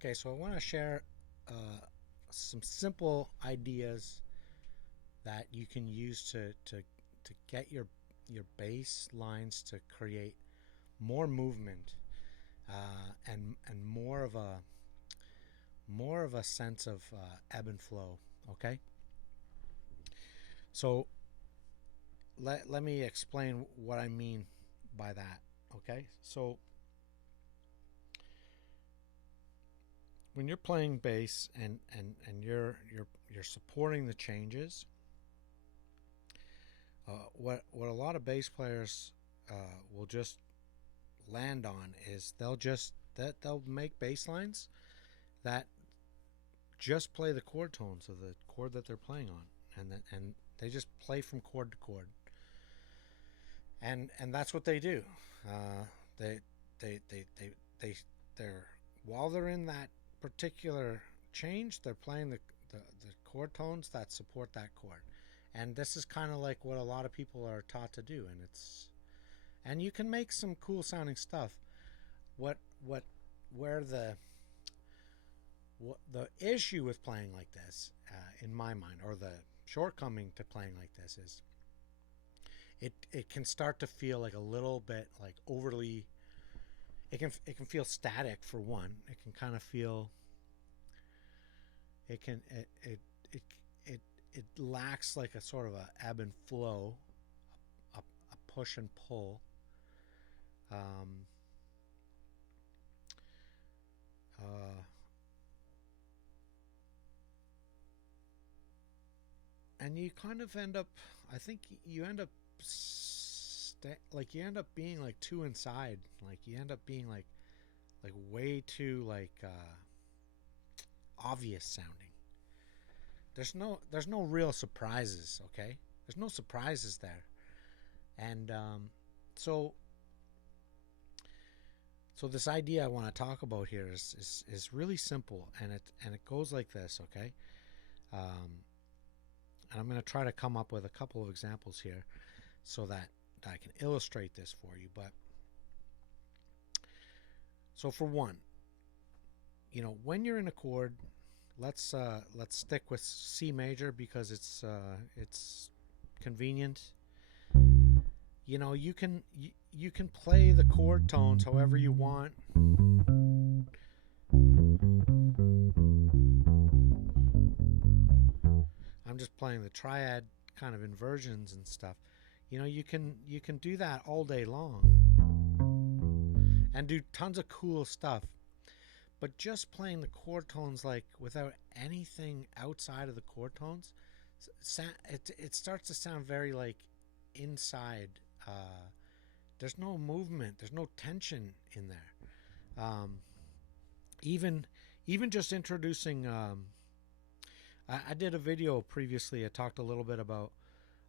Okay, so I want to share some simple ideas that you can use to get your bass lines to create more movement and more of a sense of ebb and flow. Okay, so let me explain what I mean by that. Okay, so when you're playing bass and you're supporting the changes, what a lot of bass players will just land on is they'll make bass lines that just play the chord tones of the chord that they're playing on, and they just play from chord to chord, and that's what they do. Uh, they they're while they're in that particular change, they're playing the chord tones that support that chord, and this is kind of like what a lot of people are taught to do, and you can make some cool sounding stuff. What where the issue with playing like this, in my mind, or the shortcoming to playing like this is it can start to feel like a little bit like overly. It can feel static for one. It can kind of feel it can it it it lacks like a sort of a ebb and flow, a push and pull. Um, uh, and you kind of end up, I think you end up like you end up being like too inside, like you end up being like way too like obvious sounding. There's no real surprises. Okay, there's no surprises there. And so so this idea I want to talk about here is really simple, and it goes like this. Okay, um, and I'm going to try to come up with a couple of examples here so that I can illustrate this for you. But so for one, when you're in a chord, let's stick with C major because it's convenient. You can play the chord tones however you want. I'm just playing the triad kind of inversions and stuff. You can do that all day long and do tons of cool stuff. But just playing the chord tones like without anything outside of the chord tones, it starts to sound very like inside. There's no movement. There's no tension in there. Even even just introducing. I did a video previously. I talked a little bit about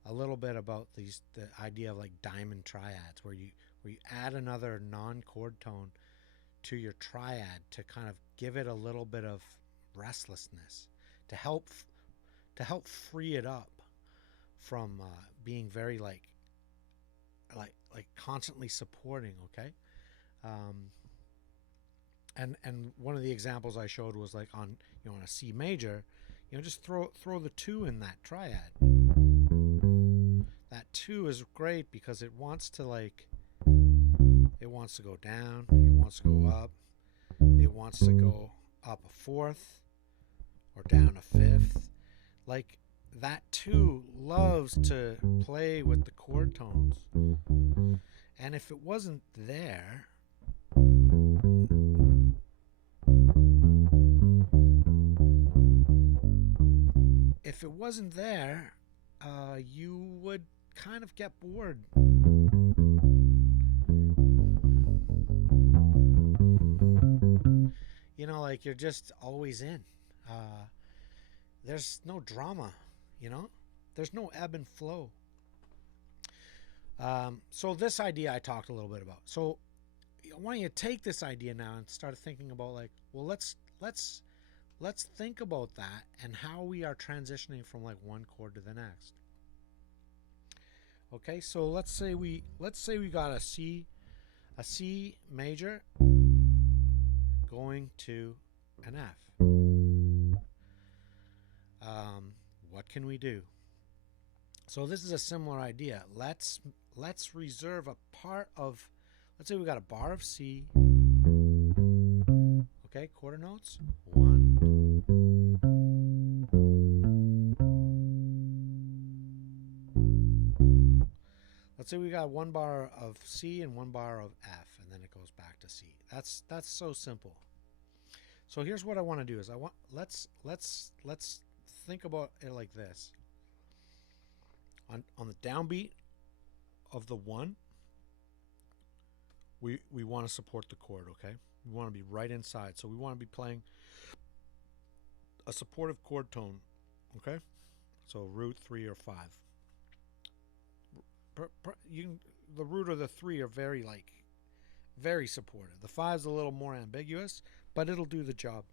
the idea of like diamond triads, where you add another non-chord tone to your triad to kind of give it a little bit of restlessness to help free it up from being very like constantly supporting. Okay, um, and one of the examples I showed was like on a C major, just throw the two in that triad. That two is great because it wants to go down, it wants to go up, it wants to go up a fourth or down a fifth. Like that two loves to play with the chord tones. And if it wasn't there, you would kind of get bored. Like you're just always in. Uh, there's no drama, you know? There's no ebb and flow. So this idea I talked a little bit about. So I want you to take this idea now and start thinking about like, well, let's think about that and how we are transitioning from like one chord to the next. Okay, so let's say we got a C major going to an F. What can we do? So this is a similar idea. Let's reserve a part of, let's say we got a bar of C. Okay, quarter notes. 1, 2. Let's say we got one bar of C and one bar of F, and then it goes back to C. That's so simple. So here's what I want to do is let's think about it like this. On the downbeat of the 1, we want to support the chord, okay? We want to be right inside. So we want to be playing a supportive chord tone, okay? So root, 3, or 5. The root or the 3 are very supportive. The 5's a little more ambiguous, but it'll do the job.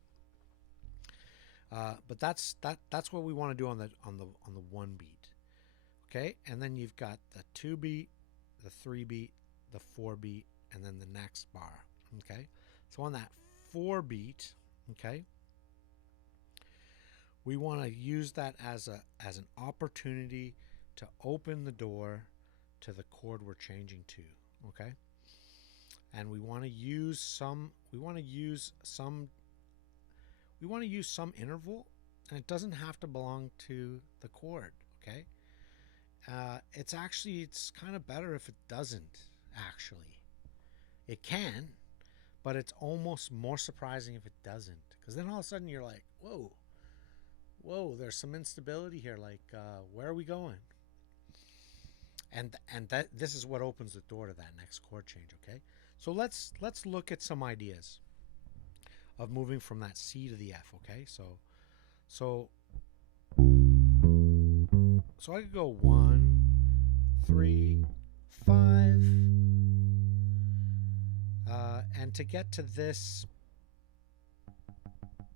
But that's what we want to do on the 1 beat. Okay, and then you've got the 2 beat, the 3 beat, the 4 beat, and then the next bar. Okay, so on that 4 beat, okay, we want to use that as an opportunity to open the door to the chord we're changing to. Okay, and we want to use some interval, and it doesn't have to belong to the chord. Okay. It's kind of better if it doesn't, actually. It can, but it's almost more surprising if it doesn't. Because then all of a sudden you're like, whoa, there's some instability here. Like, where are we going? And this is what opens the door to that next chord change, okay? So let's look at some ideas of moving from that C to the F, okay? So I could go 1, 3, 5, and to get to this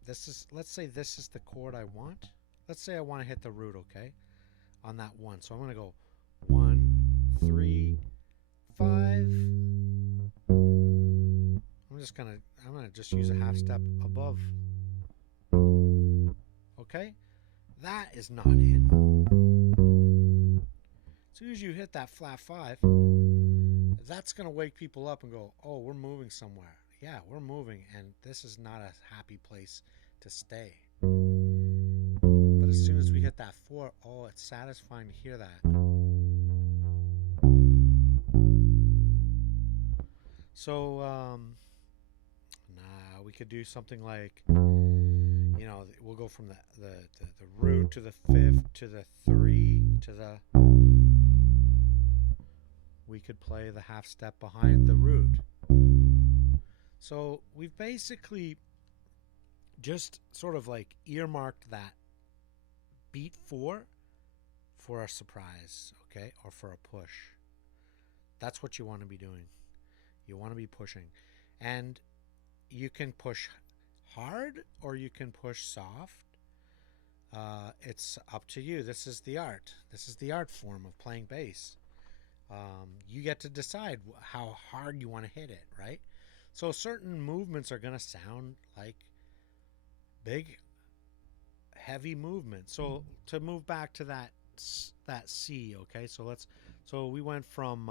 is, let's say this is the chord I want. Let's say I want to hit the root, okay, on that 1. So I'm going to go 1, 3, 5. I'm gonna just use a half step above. Okay, that is not in. As soon as you hit that flat 5, that's going to wake people up and go, oh, we're moving somewhere. Yeah, we're moving, and this is not a happy place to stay. But as soon as we hit that 4, oh, it's satisfying to hear that. So, we could do something like, we'll go from the root to the 5th to the 3 to the... We could play the half step behind the root. So we've basically just sort of like earmarked that beat 4 for a surprise, okay, or for a push. That's what you want to be doing. You want to be pushing. And you can push hard or you can push soft. It's up to you. This is the art. This is the art form of playing bass. You get to decide how hard you want to hit it, right? So certain movements are going to sound like big, heavy movements. So to move back to that C, okay? So we went from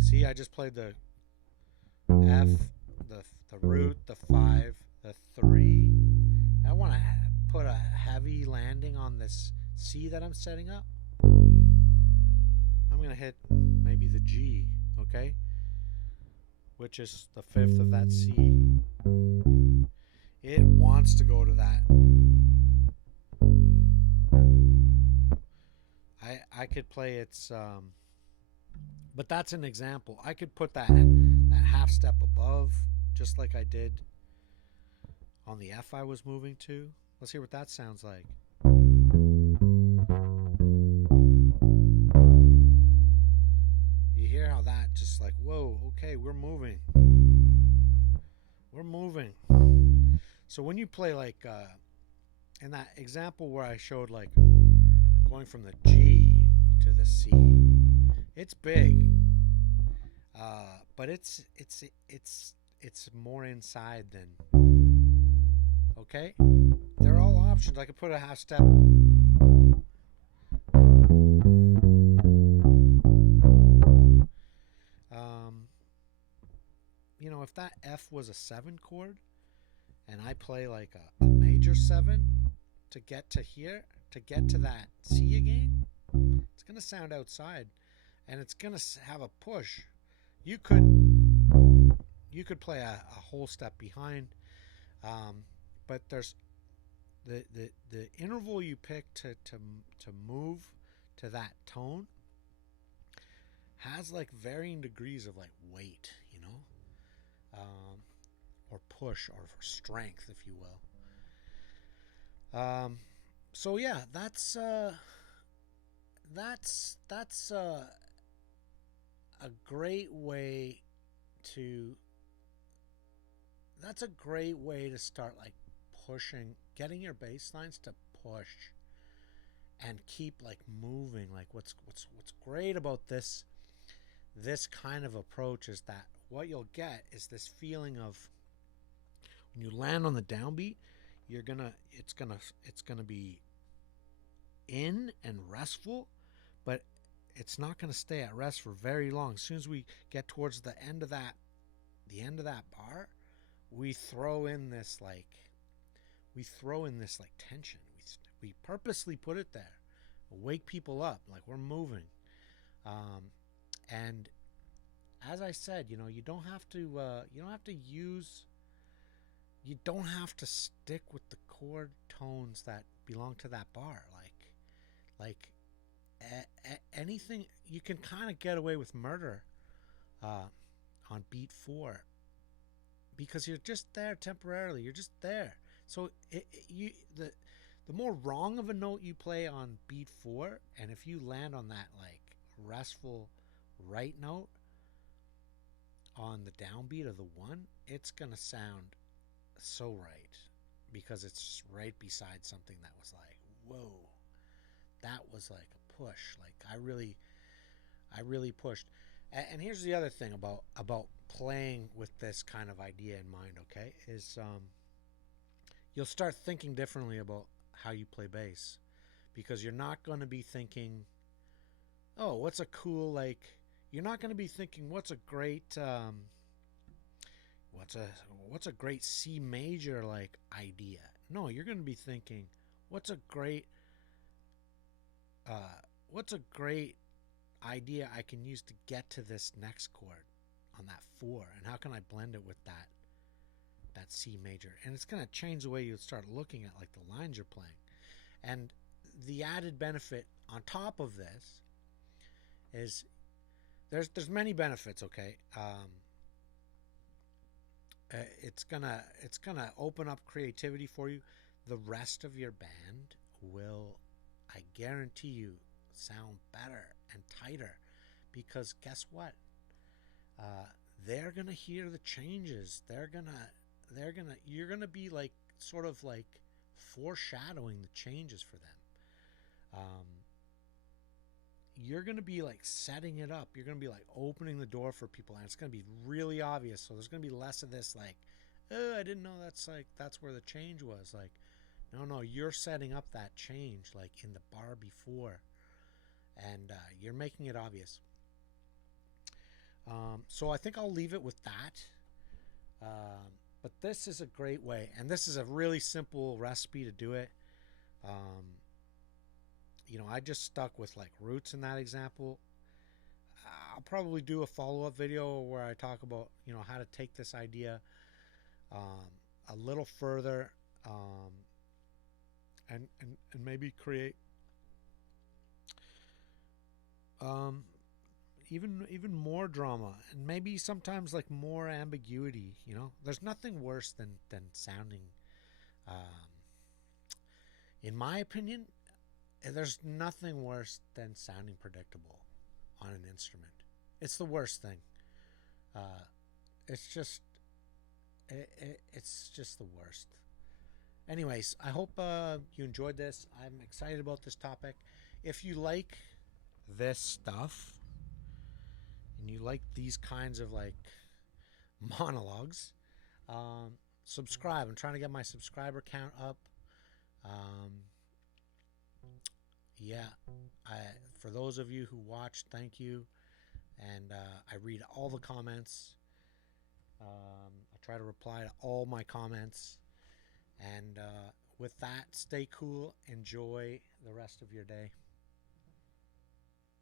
C. I just played the F, the root, the 5, the 3. I want to put a heavy landing on this C that I'm setting up. I'm going to hit maybe the G, okay? Which is the 5th of that C. It wants to go to that. I could play its, but that's an example. I could put that half step above, just like I did on the F I was moving to. Let's hear what that sounds like. You hear how that just like, whoa, okay, we're moving. We're moving. So when you play like, in that example where I showed like going from the G to the C, it's big. but it's more inside than okay. They're all options. I could put a half step. Um, you know, if that F was a 7 chord and I play like a major 7 to get to here, to get to that C again, it's going to sound outside and it's going to have a push. You could play a whole step behind, but there's the interval you pick to move to that tone has like varying degrees of like weight, you know, or push or strength, if you will. So yeah, that's a great way to. That's a great way to start like pushing, getting your bass lines to push and keep like moving. Like what's great about this kind of approach is that what you'll get is this feeling of when you land on the downbeat, it's gonna be in and restful, but it's not gonna stay at rest for very long. As soon as we get towards the end of that bar, we throw in this tension. We purposely put it there, wake people up, like we're moving. And as I said, you know, you don't have to stick with the chord tones that belong to that bar. Anything, you can kind of get away with murder on beat 4 because you're just there temporarily. You're just there. So the more wrong of a note you play on beat 4, and if you land on that like restful right note on the downbeat of the 1, it's gonna sound so right because it's right beside something that was like, whoa, that was like a push. Like I really pushed. And here's the other thing about playing with this kind of idea in mind, okay, is you'll start thinking differently about how you play bass, because you're not going to be thinking, oh, what's a cool, like, you're not going to be thinking what's a great C major like idea. No, you're going to be thinking what's a great idea I can use to get to this next chord on that 4, and how can I blend it with that C major. And it's going to change the way you start looking at like the lines you're playing. And the added benefit on top of this is there's many benefits, okay. It's gonna open up creativity for you. The rest of your band will, I guarantee you, sound better and tighter, because guess what? They're gonna hear the changes. You're gonna be like sort of like foreshadowing the changes for them. You're gonna be like setting it up. You're gonna be like opening the door for people, and it's gonna be really obvious. So there's gonna be less of this like, oh, I didn't know that's where the change was. Like, no, you're setting up that change like in the bar before, and you're making it obvious. So I think I'll leave it with that. But this is a great way, and this is a really simple recipe to do it. You know, I just stuck with like roots in that example. I'll probably do a follow-up video where I talk about, you know, how to take this idea a little further, and maybe create even more drama, and maybe sometimes like more ambiguity. You know, there's nothing worse than sounding, in my opinion, there's nothing worse than sounding predictable on an instrument. It's the worst thing. It's just the worst. Anyways, I hope you enjoyed this. I'm excited about this topic. If you like this stuff, and you like these kinds of like monologues, subscribe. I'm trying to get my subscriber count up. Um, yeah, I for those of you who watched, thank you, and I read all the comments. I try to reply to all my comments, and with that, stay cool. Enjoy the rest of your day.